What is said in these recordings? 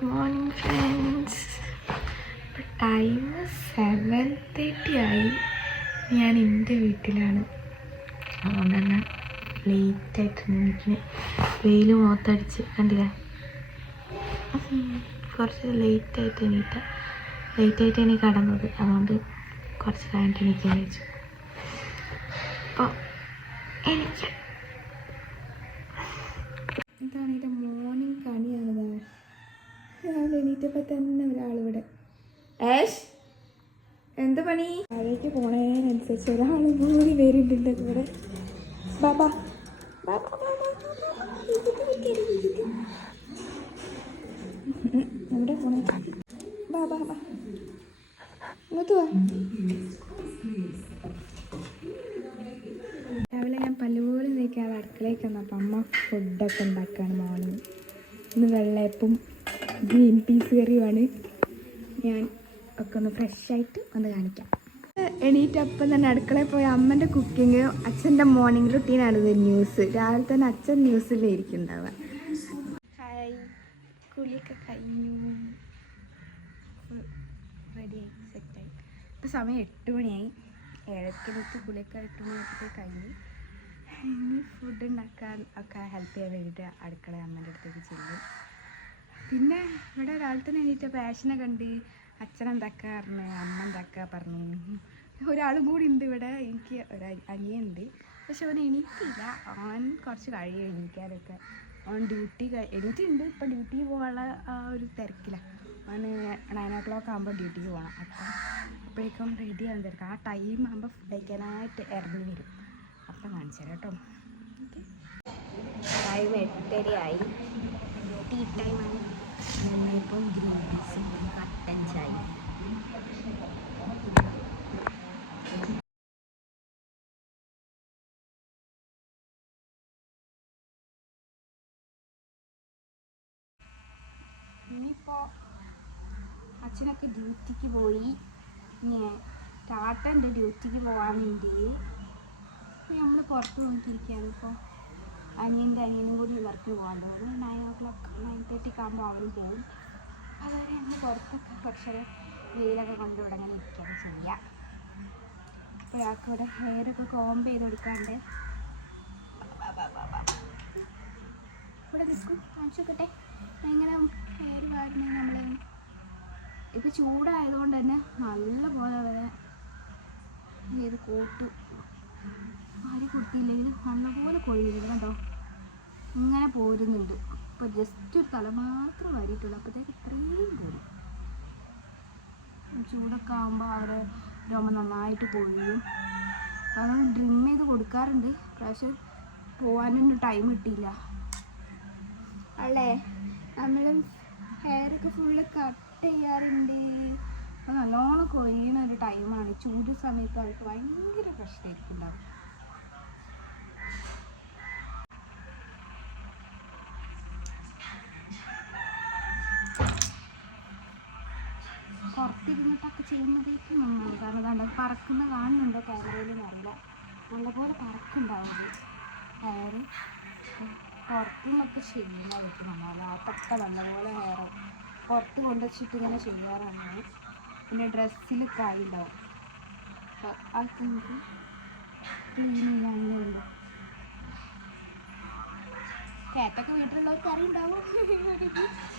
Good morning friends. Time 7:30 ആയി. ഞാൻ എൻ്റെ വീട്ടിലാണ്. അതുകൊണ്ട് തന്നെ ലേറ്റായിട്ട് എനിക്ക് വെയിൽ മുഖത്തടിച്ച് കണ്ടില്ല. കുറച്ച് ലേറ്റായിട്ട് എനിക്ക് കടന്നത്. അതുകൊണ്ട് കുറച്ച് കഴിഞ്ഞിട്ട് എനിക്ക് കഴിച്ചു. അപ്പോൾ എനിക്ക് ഇതാണ് എൻ്റെ മോർണിംഗ് കണിയാണത്. രാവിലെ എണീറ്റപ്പോൾ തന്നെ ഒരാളിവിടെ. ഏഷ് എന്ത് പണി? താഴേക്ക് പോണതിനനുസരിച്ച് ഒരാളും കൂടി വരുന്നുണ്ട് ഇവിടെ. ബാബാ എവിടെ പോണേ? ബാബാ ഇങ്ങോട്ട് വാ. രാവിലെ ഞാൻ പല്ലുപോലും തേക്കാതെ അടുക്കളയ്ക്ക് വന്നപ്പോൾ അമ്മ ഫുഡൊക്കെ ഉണ്ടാക്കുകയാണ് മോർണിംഗ്. ഇന്ന് വെള്ളയപ്പും ഗ്രീൻ പീസ് കറിയുമാണ്. ഞാൻ ഒക്കെ ഒന്ന് ഫ്രഷായിട്ട് വന്ന് കാണിക്കാം. എണീറ്റപ്പം തന്നെ അടുക്കളയിൽ പോയ അമ്മൻ്റെ കുക്കിങ്, അച്ഛൻ്റെ മോർണിംഗ് റുട്ടീനാണിത്. ന്യൂസ് രാവിലെ തന്നെ അച്ഛൻ ന്യൂസിലിരിക്കുന്നുണ്ടാവുക. ഹായ്, കുളിയൊക്കെ കഴിഞ്ഞു, റെഡിയായി, സെറ്റായി. ഇപ്പോൾ സമയം 8 മണിയായി. 7:30 കുളിയൊക്കെ 8 മണിയൊക്കെ കഴിഞ്ഞു. ഇനി ഫുഡ് ഉണ്ടാക്കാൻ ഒക്കെ ഹെൽപ്പ് ചെയ്യാൻ വേണ്ടിയിട്ട് അടുക്കള അമ്മേൻ്റെ അടുത്തേക്ക് ചെല്ലും. പിന്നെ ഇവിടെ രാവിലെ തന്നെ എണീറ്റ പാഷനെ കണ്ട് അച്ഛനെന്താക്കാ പറഞ്ഞു, അമ്മ എന്താക്കാ പറഞ്ഞു. ഒരാളും കൂടി ഉണ്ട് ഇവിടെ. എനിക്ക് അനിയുണ്ട്, പക്ഷെ അവൻ എണീറ്റില്ല. അവൻ കുറച്ച് കഴിയും എണീക്കാനൊക്കെ. അവൻ എണീറ്റുണ്ട്. ഇപ്പം ഡ്യൂട്ടി പോകാനുള്ള ആ ഒരു തിരക്കിലാണ്. അവന് 9 o'clock ആകുമ്പോൾ ഡ്യൂട്ടിക്ക് പോകണം. അപ്പം അപ്പോഴേക്കും റെഡി ആകാൻ തിരക്കാം. ആ ടൈം ആകുമ്പോൾ ഫുഡ് കഴിക്കാനായിട്ട് ഇറങ്ങി വരും. അപ്പം കാണിച്ചു തരാം കേട്ടോ. ടൈം 8:30 ആയി. ടീ ടൈമാണ്. ഇപ്പം ഗ്രീൻ പീസ് കട്ടൻ ചായ. ഇനിയിപ്പോൾ അച്ഛനൊക്കെ ഡ്യൂട്ടിക്ക് പോയി. ഇനി ടാട്ടൻ്റെ ഡ്യൂട്ടിക്ക് പോകാൻ വേണ്ടി നമ്മൾ പുറത്ത് നോക്കിയിരിക്കുകയാണ്. ഇപ്പോൾ അനിയനും കൂടി വർക്ക് പോകാമല്ലോ. അത് 9 o'clock 9:30 ആകുമ്പോൾ അവരും പോകും. അതുവരെ ഞങ്ങൾ പുറത്തൊക്കെ കുറച്ച് വെയിലൊക്കെ കൊണ്ട് ഇവിടെ അങ്ങനെ ഇരിക്കുകയാണ് ചെയ്യുക. അപ്പോൾ ഒരാൾക്ക് ഇവിടെ ഹെയറൊക്കെ കോംബ് ചെയ്ത് കൊടുക്കാണ്ട് ഇവിടെ നിൽക്കും. കാണിച്ചു നോക്കട്ടെ എങ്ങനെ ഹെയർ വാരുന്നത്. നമ്മൾ ഇപ്പോൾ ചൂടായതുകൊണ്ട് തന്നെ നല്ലപോലെ വരെ ഹെയർ കോട്ട് വാരി കൊടുത്തില്ലെങ്കിൽ നല്ലപോലെ കൊഴിയുന്നത് കേട്ടോ. ഇങ്ങനെ പോരുന്നുണ്ട്. ഇപ്പോൾ ജസ്റ്റ് ഒരു തല മാത്രം വാരിയിട്ടുള്ളൂ. അപ്പോഴത്തേക്ക് ഇത്രയും പോരും. ചൂടൊക്കെ ആകുമ്പോൾ അവരെ രോമ നന്നായിട്ട് കൊഴിയും. അതുകൊണ്ട് ഡ്രിം ചെയ്ത് കൊടുക്കാറുണ്ട്. പ്രാവശ്യം പോകാനൊന്നും ടൈം കിട്ടിയില്ല. അല്ലേ, നമ്മൾ ഹെയറൊക്കെ ഫുള്ള് കട്ട് ചെയ്യാറുണ്ട്. അപ്പോൾ നല്ലോണം കൊഴിയണ ഒരു ടൈമാണ്. ചൂട് സമയത്ത് അവർക്ക് ഭയങ്കര പ്രശ്നമായിരിക്കും ഉണ്ടാവും. പുറത്തിരുന്നിട്ടൊക്കെ ചെയ്യുമ്പോഴേക്കും നന്നായി. കാരണം അതാണ്ട് പറക്കുന്ന കാണുന്നുണ്ടോ ക്യാമറയിലും അറിയില്ല. നല്ലപോലെ പറക്കുണ്ടാവും ഹെയർ. പുറത്തുനിന്നൊക്കെ ശരിയായിരിക്കും നമ്മൾ അതൊക്കെ നല്ലപോലെ ഹെയർ പുറത്ത് കൊണ്ടുവച്ചിട്ട് ഇങ്ങനെ ചെയ്യാറാണ്. പിന്നെ ഡ്രസ്സിൽ കായുണ്ടാവും. അപ്പോൾ അതൊക്കെ നമുക്ക് ക്ലീൻ ചെയ്യാനേ ഉള്ളൂ. കേക്കൊക്കെ വീട്ടിലുള്ളവർക്ക് അറിയുണ്ടാവും.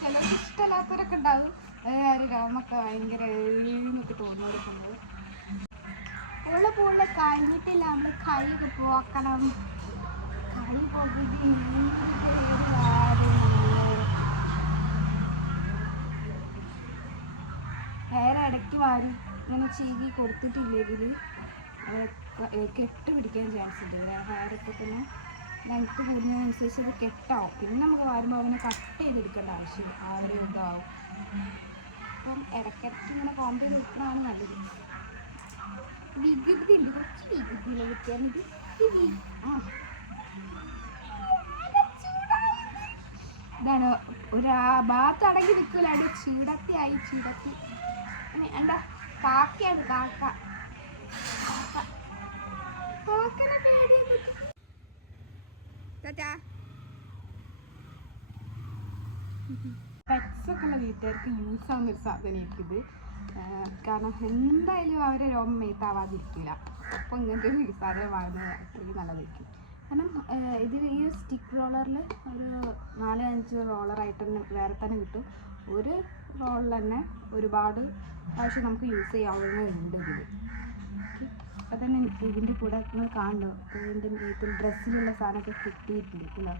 ചിലർക്ക് ഇഷ്ടമല്ലാത്തവരൊക്കെ ഉണ്ടാവും. ഒരു രോമൊക്കെ ഭയങ്കര എഴുന്നൊക്കെ തോന്നിക്കൊടുക്കുന്നത്. ഉള്ള കഴിഞ്ഞിട്ടില്ല. നമ്മൾ കൈയൊക്കെ പോക്കണം. കൈ പോകിട്ട് ഹെയർ ഇടയ്ക്ക് വാരി ഇങ്ങനെ ചീകി കൊടുത്തിട്ടില്ലെങ്കിൽ കെട്ട് പിടിക്കാൻ ചാൻസ് ഉണ്ട്. ഹെയറൊക്കെ പിന്നെ ലെങ്ത്ത് കൂടുന്നതിനനുസരിച്ച് അത് കെട്ടാവും. പിന്നെ നമുക്ക് വാരുമ്പോൾ അതിനെ കട്ട് ചെയ്തെടുക്കേണ്ട ആവശ്യം ആ ഒരു ഇതാവും. അപ്പം ഇടയ്ക്കിടയ്ക്ക് ഇങ്ങനെ കോമ്പ് ചെയ്ത് കൊടുക്കുന്നതാണ് നല്ലത്. വികൃതി ഉണ്ട്, കുറച്ച് വികൃതിയിലെ കുട്ടിയാണിത്. ഇതാണ് ഒരു ഭാഗത്ത് അടങ്ങി നിൽക്കില്ലാണ്ട് ചീടത്തി എന്താ കാക്കയാണ് കാക്ക. പെറ്റ്സ് ഡ്രസ്സൊക്കെ ഉള്ള വീട്ടുകാർക്ക് യൂസ് ആവുന്ന ഒരു സാധനമായിരിക്കും ഇത്. കാരണം എന്തായാലും അവരെ രോഗം മേത്താവാതിരിക്കില്ല. അപ്പോൾ ഇങ്ങനത്തെ ഒരു സാധനം വാങ്ങുന്നത് അത്രയും നല്ലതായിരിക്കും. കാരണം ഇത് ഈ സ്റ്റിക്ക് റോളറിൽ ഒരു 4-5 റോളറായിട്ട് തന്നെ വേറെ തന്നെ കിട്ടും. ഒരു റോളിൽ തന്നെ ഒരുപാട് പ്രാവശ്യം നമുക്ക് യൂസ് ചെയ്യാവുന്നതുണ്ട് ഇതിൽ. അപ്പോൾ തന്നെ ഇതിൻ്റെ കൂടെ നിങ്ങൾ കാണണം, ഇതിൻ്റെ വീട്ടിൽ ഡ്രസ്സിലുള്ള സാധനമൊക്കെ കിട്ടിയിട്ടുണ്ട് ഇല്ല,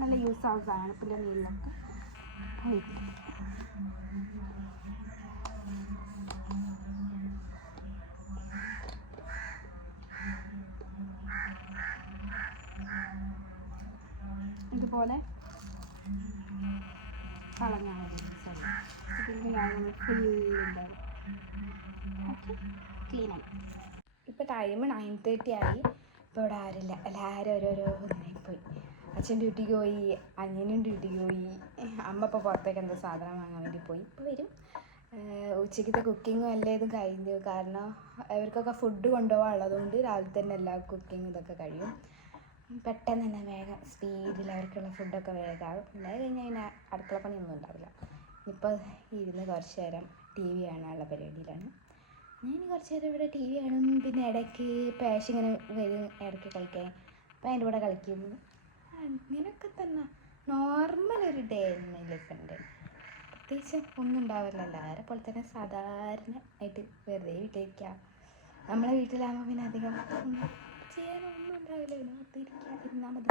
നല്ല യൂസ് ആവുന്ന സാധനം. പിന്നെ മീനിലൊക്കെ ഇതുപോലെ കളഞ്ഞാൽ മതി. ഫുള്ളുണ്ടാവും. ഓക്കെ, ക്ലീനായി. ഇപ്പോൾ ടൈം 9:30 ആയി. ഇപ്പോൾ ഇവിടെ ആരില്ല, എല്ലാവരും ഓരോരോ പോയി. അച്ഛൻ ഡ്യൂട്ടിക്ക് പോയി, അനിയനും ഡ്യൂട്ടിക്ക് പോയി, അമ്മ ഇപ്പോൾ പുറത്തേക്ക് എന്താ സാധനം വാങ്ങാൻ വേണ്ടി പോയി. ഇപ്പോൾ വരും. ഉച്ചയ്ക്കത്തെ കുക്കിങ്ങും എല്ലാം ഇതും കഴിഞ്ഞു. കാരണം ഇവർക്കൊക്കെ ഫുഡ് കൊണ്ടുപോകാനുള്ളതുകൊണ്ട് രാവിലെ തന്നെ എല്ലാ കുക്കിങ്ങും ഇതൊക്കെ കഴിയും. പെട്ടെന്ന് തന്നെ വേഗം സ്പീഡിൽ അവർക്കുള്ള ഫുഡൊക്കെ വേഗമാകും. പിന്നെ കഴിഞ്ഞാൽ പിന്നെ അടുക്കള പണിയൊന്നും ഉണ്ടാവില്ല. ഇപ്പോൾ ഇരുന്ന് കുറച്ച് നേരം TV കാണാനുള്ള പരിപാടിയിലാണ്. ഞാൻ കുറച്ച് നേരം ഇവിടെ TV കാണും. പിന്നെ ഇടയ്ക്ക് പാഷ് ഇങ്ങനെ വരും ഇടയ്ക്ക് കളിക്കാൻ. അപ്പോൾ അതിൻ്റെ കൂടെ കളിക്കും. അങ്ങനെയൊക്കെ തന്നെ നോർമൽ ഒരു ഡേ ലൈഫ് ഉണ്ട്. പ്രത്യേകിച്ച് ഒന്നും ഉണ്ടാവില്ല. എല്ലാവരെ പോലെ തന്നെ സാധാരണ ആയിട്ട് വെറുതെ വീട്ടിലിരിക്കുക. നമ്മളെ വീട്ടിലാകുമ്പോൾ പിന്നെ അധികം ചെയ്യാനൊന്നും ഉണ്ടാവില്ല. ഇരുന്നാൽ മതി.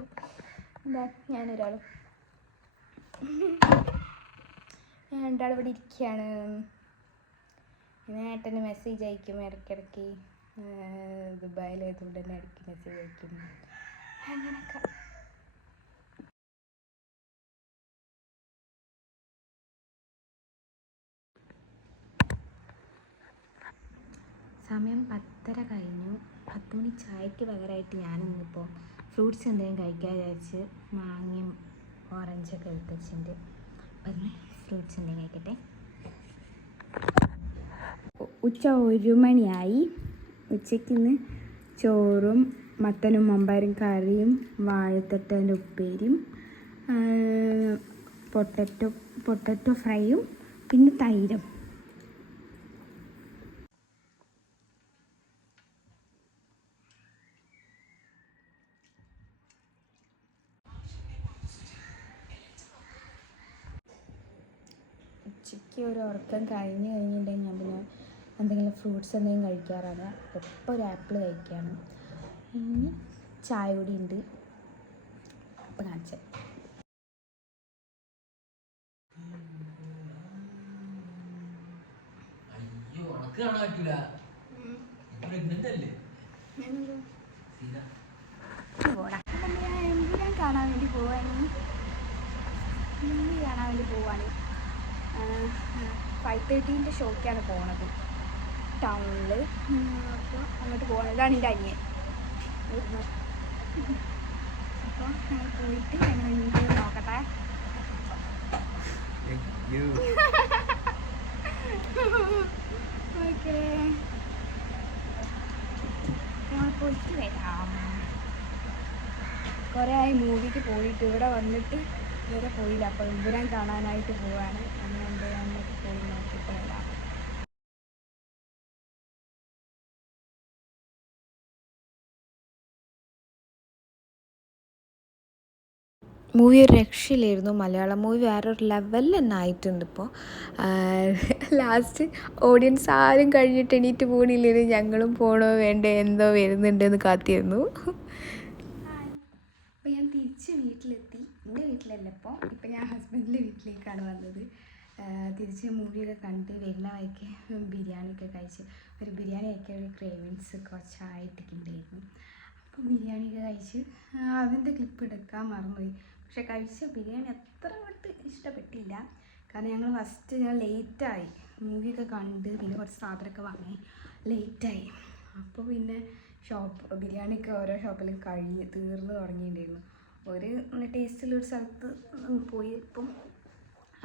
എന്താ ഞാനൊരാളും രണ്ടാളും ഇവിടെ ഇരിക്കുകയാണ്. പിന്നെ ഏട്ടന് മെസ്സേജ് അയക്കും ഇടയ്ക്കിടയ്ക്ക്. ദുബായിലായതുകൊണ്ട് തന്നെ ഇടയ്ക്ക് മെസ്സേജ് അയക്കും. അങ്ങനെയൊക്കെ. സമയം 10:30 കഴിഞ്ഞു. 10 മണി ചായക്ക് പകരമായിട്ട് ഞാനിന്നിപ്പോൾ ഫ്രൂട്ട്സ് എന്തെങ്കിലും കഴിക്കാൻ വിചാരിച്ച് മാങ്ങയും ഓറഞ്ചൊക്കെ എടുത്തുവെച്ചിട്ടുണ്ട്. അപ്പം ഫ്രൂട്ട്സ് എന്തെങ്കിലും കഴിക്കട്ടെ. ഉച്ച 1 മണിയായി. ഉച്ചയ്ക്ക് ഇന്ന് ചോറും മത്തനും മമ്പയറും കറിയും വാഴത്തട്ടേൻ്റെ ഉപ്പേരിയും പൊട്ടറ്റോ ഫ്രൈയും പിന്നെ തൈരും. ഉച്ചയ്ക്ക് ഒരു ഉറക്കം കഴിഞ്ഞിട്ടുണ്ടെങ്കിൽ ഞാൻ പിന്നെ എന്തെങ്കിലും ഫ്രൂട്ട്സ് എന്തെങ്കിലും കഴിക്കാറാണ്. എപ്പോൾ ഒരു ആപ്പിൾ കഴിക്കുകയാണ്. ഇനി ചായ കൂടി ഉണ്ട്. അപ്പം കാണിച്ചേ. എമ്പുരാൻ കാണാൻ വേണ്ടി പോവാണ്. മൂവി കാണാൻ വേണ്ടി പോവാണ്. 5:30 ഷോക്കാണ് പോണത് ടൗണിൽ. അപ്പോൾ അങ്ങോട്ട് പോകണം. ഇതാണ് എൻ്റെ അനിയൻ. അപ്പോൾ ഞങ്ങൾ പോയിട്ട് ഞങ്ങൾ വീട്ടിൽ നോക്കട്ടെ. ഓക്കെ, ഞങ്ങൾ പോയിട്ട് വരാം. കുറേ ആയി മൂവിക്ക് പോയിട്ട്. ഇവിടെ വന്നിട്ട് ഇതുവരെ പോയില്ല. അപ്പോൾ എമ്പുരാൻ കാണാനായിട്ട് പോവാണ്. അങ്ങനെ എമ്പുരാനൊക്കെ പോയി നോക്കിയിട്ട് വരാം. മൂവി ഒരു രക്ഷയിലായിരുന്നു. മലയാളം മൂവി വേറൊരു ലെവലിൽ തന്നെ ആയിട്ടുണ്ട് ഇപ്പോൾ. ലാസ്റ്റ് ഓഡിയൻസ് ആരും കഴിഞ്ഞിട്ട് എണീറ്റ് പോകണില്ലായിരുന്നു. ഞങ്ങളും പോകണോ വേണ്ടേ എന്തോ വരുന്നുണ്ടെന്ന് കാത്തിരുന്നു. അപ്പോൾ ഞാൻ തിരിച്ച് വീട്ടിലെത്തി. എൻ്റെ വീട്ടിലല്ല ഇപ്പോൾ ഞാൻ ഹസ്ബൻഡിൻ്റെ വീട്ടിലേക്കാണ് വന്നത്. തിരിച്ച് മൂവിയൊക്കെ കണ്ട് വരുന്ന വഴിക്ക് ബിരിയാണിയൊക്കെ കഴിച്ച്. ഒരു ബിരിയാണി കഴിക്കാൻ ഒരു ക്രേവിങ്സ് കുറച്ചായിട്ടിട്ടുണ്ടായിരുന്നു. അപ്പോൾ ബിരിയാണിയൊക്കെ കഴിച്ച് അതിൻ്റെ ക്ലിപ്പ് എടുക്കാൻ മറന്നുപോയി. പക്ഷെ കഴിച്ച ബിരിയാണി അത്ര അങ്ങോട്ട് ഇഷ്ടപ്പെട്ടില്ല. കാരണം ഞങ്ങൾ ലേറ്റായി. മൂവിയൊക്കെ കണ്ട് പിന്നെ കുറച്ച് സാധനമൊക്കെ വാങ്ങി ലേറ്റായി. അപ്പോൾ പിന്നെ ബിരിയാണിയൊക്കെ ഓരോ ഷോപ്പിലും തീർന്നു തുടങ്ങിയിട്ടുണ്ടായിരുന്നു. ഒരു ടേസ്റ്റുള്ളൊരു സ്ഥലത്ത് പോയി. ഇപ്പം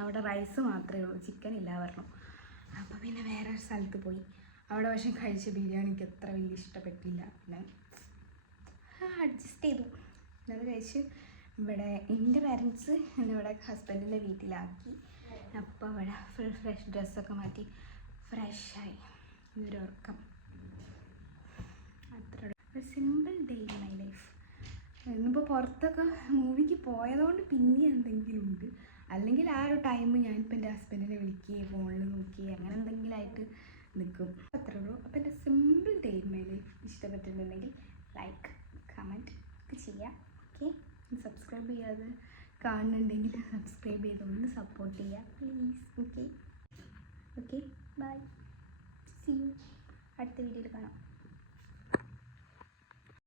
അവിടെ റൈസ് മാത്രമേ ഉള്ളൂ, ചിക്കൻ ഇല്ല പറഞ്ഞു. അപ്പോൾ പിന്നെ വേറെ ഒരു സ്ഥലത്ത് പോയി. അവിടെ പക്ഷേ കഴിച്ച ബിരിയാണിക്ക് അത്ര വലിയ ഇഷ്ടപ്പെട്ടില്ല. പിന്നെ അഡ്ജസ്റ്റ് ചെയ്തു. അത് കഴിച്ച് ഇവിടെ എൻ്റെ പാരൻസ് എന്നെ ഇവിടെ ഹസ്ബൻഡിൻ്റെ വീട്ടിലാക്കി. അപ്പോൾ ഇവിടെ ഫുൾ ഫ്രഷ് ഡ്രസ്സൊക്കെ മാറ്റി ഫ്രഷായി ഒരു ഉറക്കം. അത്ര simple day in my life. ഇന്നിപ്പോൾ പുറത്തൊക്കെ മൂവിക്ക് പോയതുകൊണ്ട് പിന്നെ എന്തെങ്കിലും ഉണ്ട്, അല്ലെങ്കിൽ ആ ഒരു ടൈം ഞാനിപ്പോൾ എൻ്റെ ഹസ്ബൻഡിനെ വിളിക്കുകയും ഫോണിൽ നോക്കി അങ്ങനെ എന്തെങ്കിലും ആയിട്ട് നിൽക്കും. അത്രേ ഉള്ളൂ. അപ്പോൾ എൻ്റെ simple day in my life ഇഷ്ടപ്പെട്ടിട്ടുണ്ടെങ്കിൽ ലൈക്ക് കമൻറ്റ് ഒക്കെ ചെയ്യാം. ഓക്കെ, സബ്സ്ക്രൈബ് ചെയ്യാതെ കാണുന്നുണ്ടെങ്കിൽ സബ്സ്ക്രൈബ് ചെയ്തൊന്ന് സപ്പോർട്ട് ചെയ്യുക please. Okay okay, bye, see you. അടുത്ത വീഡിയോയിൽ കാണാം.